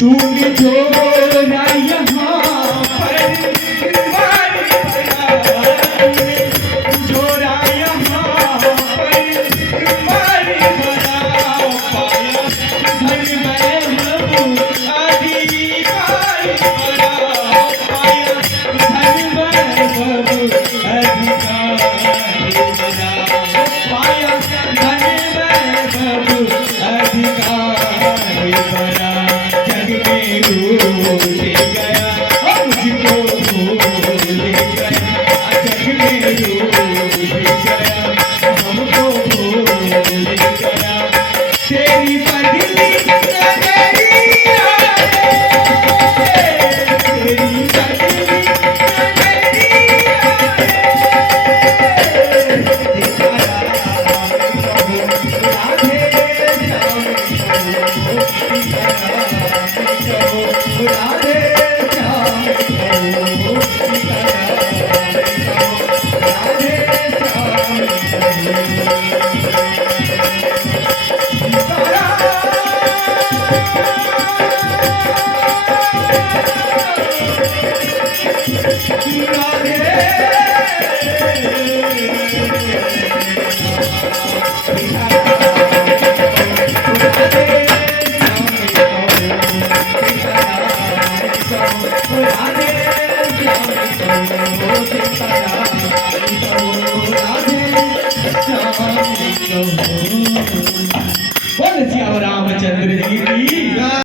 तूने जो यहाँ पर जोड़ा यहाँ पर पाया धन वैभव अधिकार बड़ा पाया धन वैभव अधिकार बड़ा पाया धन वैभव अधिकार बड़ा जग में भूल गया मुझको भूल गया जग में भूल गया हमको भूल गया तेरी बदली नजरिया तेरी बदली बोल सिया रामचंद्र जी की